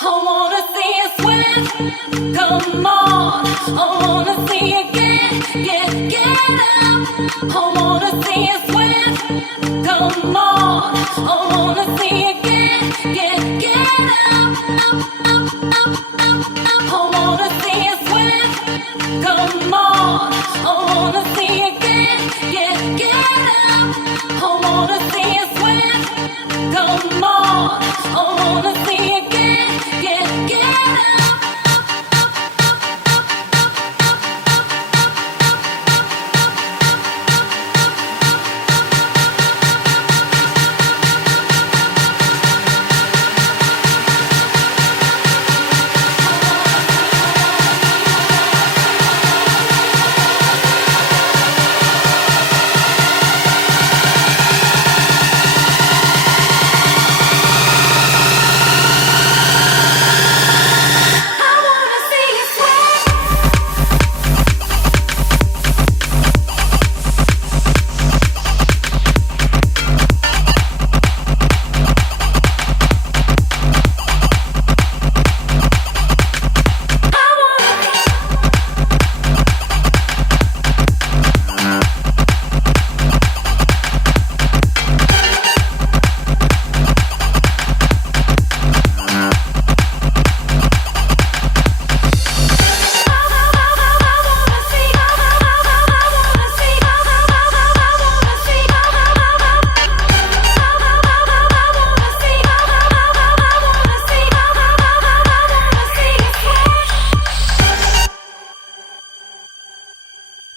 I wanna see you sweat. Come on. I wanna see you get up. I wanna see you sweat. Come on. I wanna see you get up. I wanna see you sweat. Come on. I wanna see you get up. I wanna see you sweat. Come on. I wanna see you get up.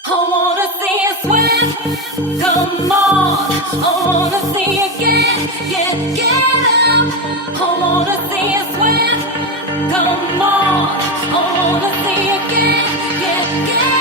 I wanna see you sweat. Come on. I wanna see you get up. I wanna see you sweat. Come on. I wanna see you get